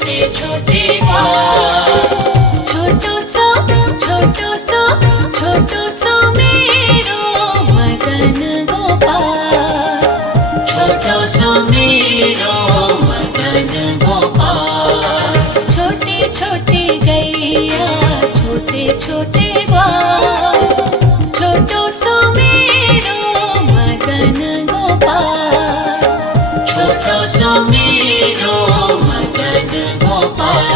छोटे ग्वाल। छोटो सो मेरो मदन गोपाल। छोटो सो मेरो मदन गोपाल। छोटी छोटी गैया छोटे छोटे ग्वाल। छोटो सो मेरो मदन गोपाल। छोटो सो मेरो मदन गोपाल।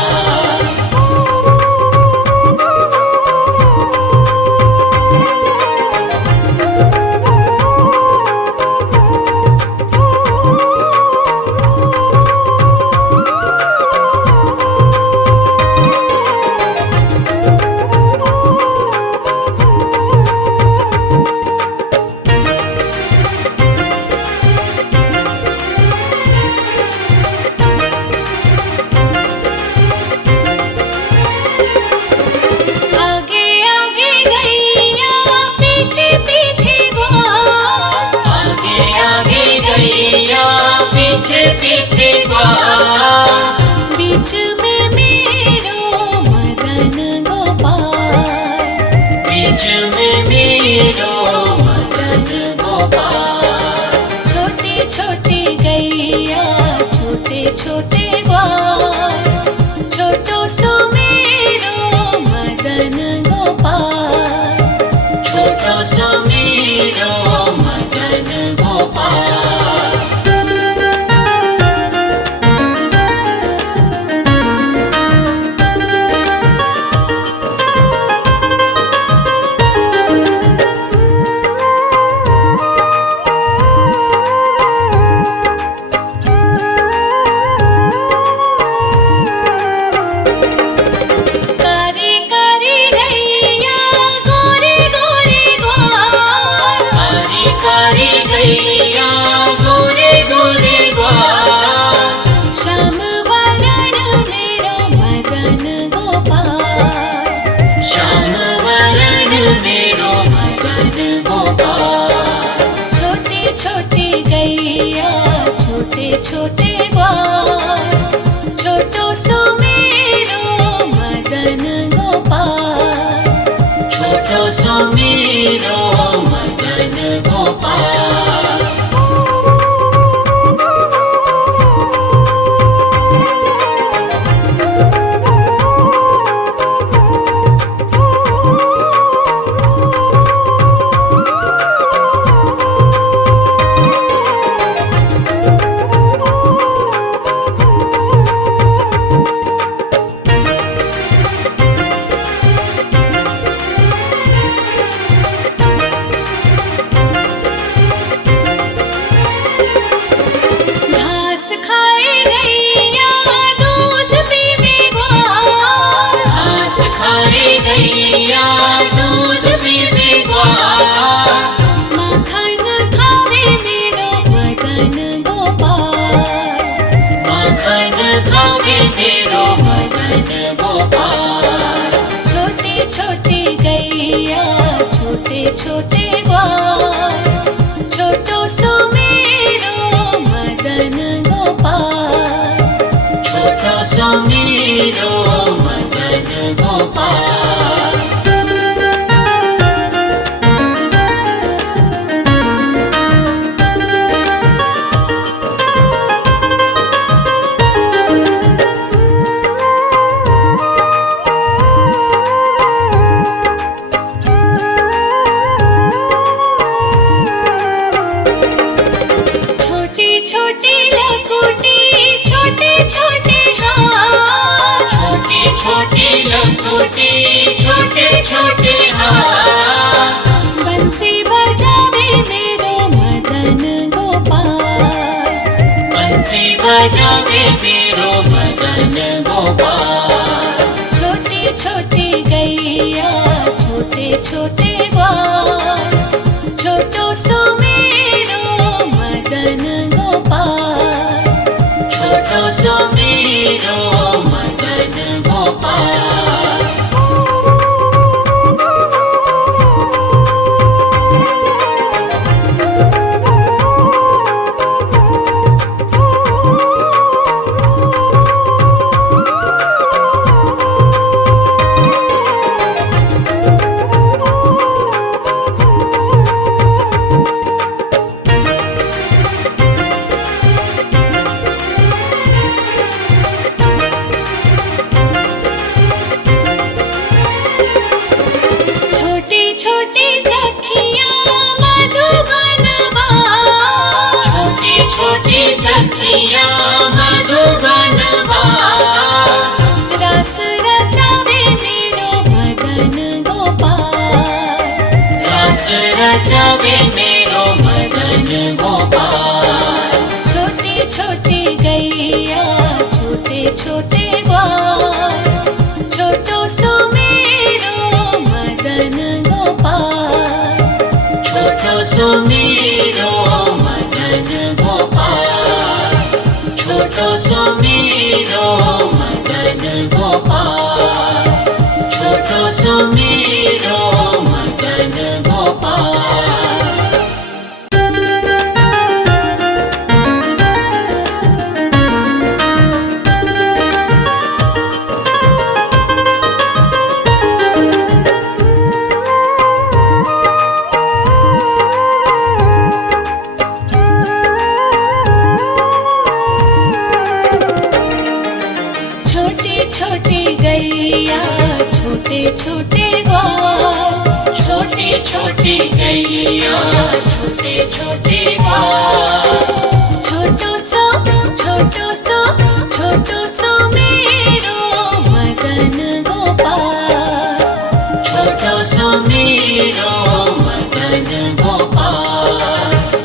पीछे पीछे ग्वाल। बीच में मेरो मदन गोपाल। बीच में मेरो मदन गोपाल। छोटी छोटी गैया छोटे छोटे ग्वाल। छोटो सो मेरो मदन गोपाल। छोटो सो मेरो मदन गोपाल। श्याम वरण मेरो मदन गोपाल। श्याम वरण मेरो मदन गोपाल। छोटी छोटी गैया छोटे छोटे ग्वाल। छोटो सो मेरो मदन गोपाल। छोटो सो मेरो मदन गोपाल। खाए गैया दूध पीवे ग्वाल। घास खाए गैया दूध पीवे ग्वाल। माखन खावे मेरो मदन गोपाल। माखन खावे मेरो मदन गोपाल। छोटी छोटी गैया छोटे छोटे ग्वाल। छोटो सो मेरो मदन गोपाल। छोटो सो मेरो मदन गोपाल। छोटी छोटी लकुटी छोटे छोटे हाथ। छोटी छोटी लकुटी छोटे छोटे हाथ। बंसी बजावे मेरो मदन गोपाल। बंसी बजावे मेरो मदन गोपाल। छोटी छोटी गैया छोटे छोटे ग्वाल। छोटो सो मेरो मदन गोपाल। छोटो सो मेरो मदन गोपाल। छोटी सखियाँ मधुबन बार, छोटी छोटी सखियाँ मधुबन बार, रास रचावे मेरो मदन गोपाल, रास रचावे मेरो मदन गोपाल। छोटी छोटी गैया छोटे छोटे ग्वाल, छोटो सो मेरो मदन गोपाल, छोटो सो मेरो मदन गोपाल, छोटो सो मेरो मदन गोपाल, छोटो सो मेरो मदन गोपाल। छोटी गैया छोटे छोटे ग्वाल, छोटी छोटी गैया छोटे छोटे ग्वाल, छोटो सो मेरो मदन गोपाल, छोटो सो मेरो मदन गोपाल।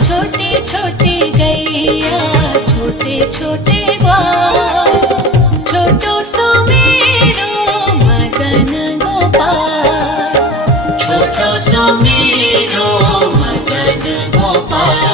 छोटी छोटी गैया छोटे छोटे ग्वाल, छोटो सो मेरो मदन गोपाल, छोटो सो मेरो मदन गोपाल।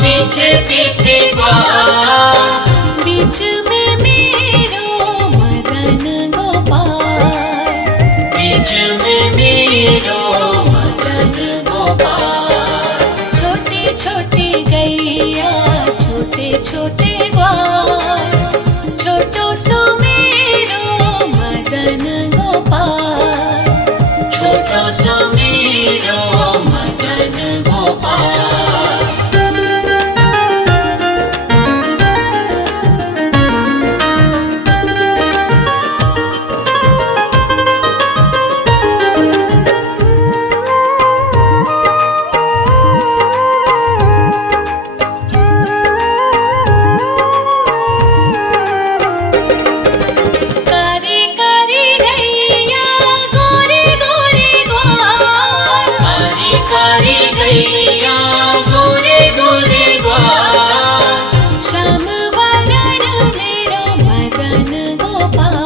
पीछे पीछे ग्वाल, बीच में मेरो मदन गोपाल, बीच में मेरो मदन गोपाल। छोटी छोटी गैया छोटे छोटे ग्वाल, छोटो सो मेरो मदन गोपाल, छोटो सो मेरो मदन गोपाल। श्याम वरण मेरो मदन गोपाल,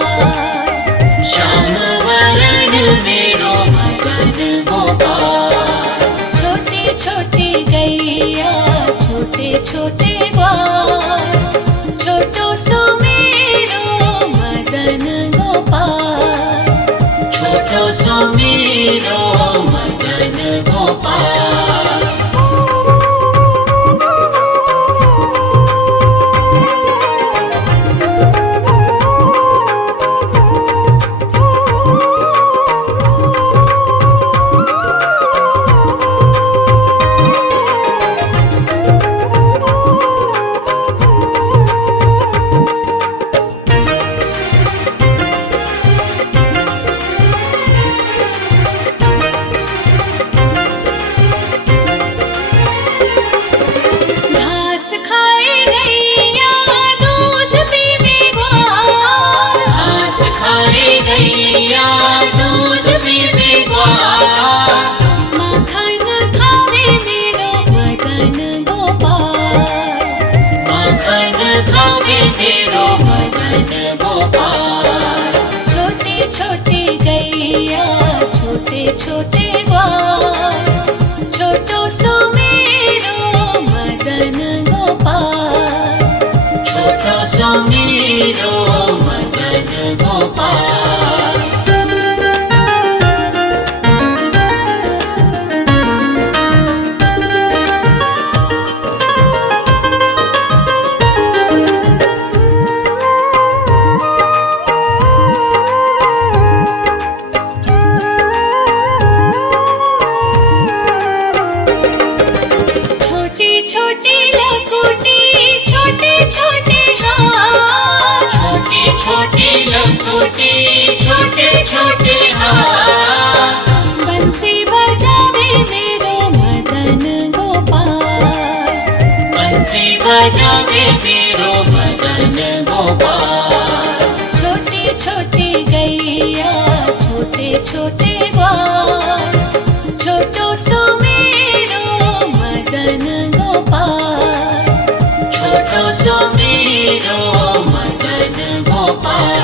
श्याम वरण मेरो मदन गोपाल। छोटी छोटी गैया छोटे छोटे ग्वाल, छोटो सो मेरो मदन गोपाल, छोटो सो मेरो मदन गोपाल। गैया दूध पीवे ग्वाल, माखन खावे मेरो मदन गोपाल, माखन खावे मेरो मदन गोपाल। छोटी छोटी गैया छोटे छोटे ग्वाल, छोटो सो मेरो मदन गोपाल, सुमिरो मदन गोपाल। छोटी छोटी लकुटी छोटे छोटे हाथ, छोटी छोटी लकुटी छोटे छोटे हाथ, बंसी बजावे मेरो मदन गोपाल, बंसी बजावे मेरो मदन गोपाल। छोटी छोटी गैया छोटे छोटे ग्वाल, छोटो सो मेरो मदन गोपाल, छोटो सो मेरो मदन गोपाल।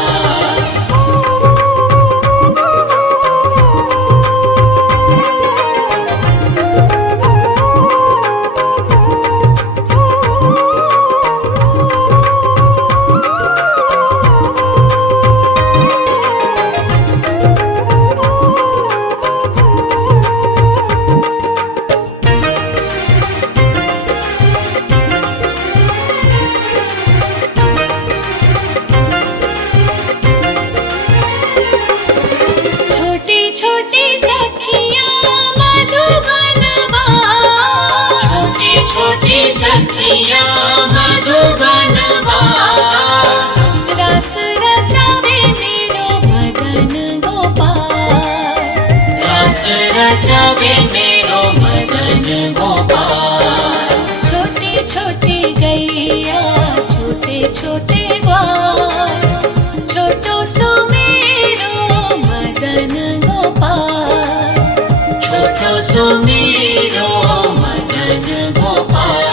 छोटी सखियाँ मधुबन बाल, छोटी छोटी सखियाँ मधुबन बाल, रस रचावे मेरो मदन गोपाल, रस रचावे मेरो मदन गोपाल। छोटी छोटी गैया छोटे छोटे ग्वाल, छोटो सो मेरो मदन गोपाल, छोटो सो मेरो मदन गोपाल,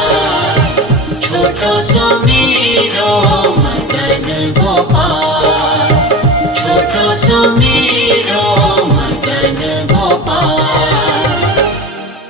छोटो सो मेरो मदन गोपाल, छोटो सो मेरो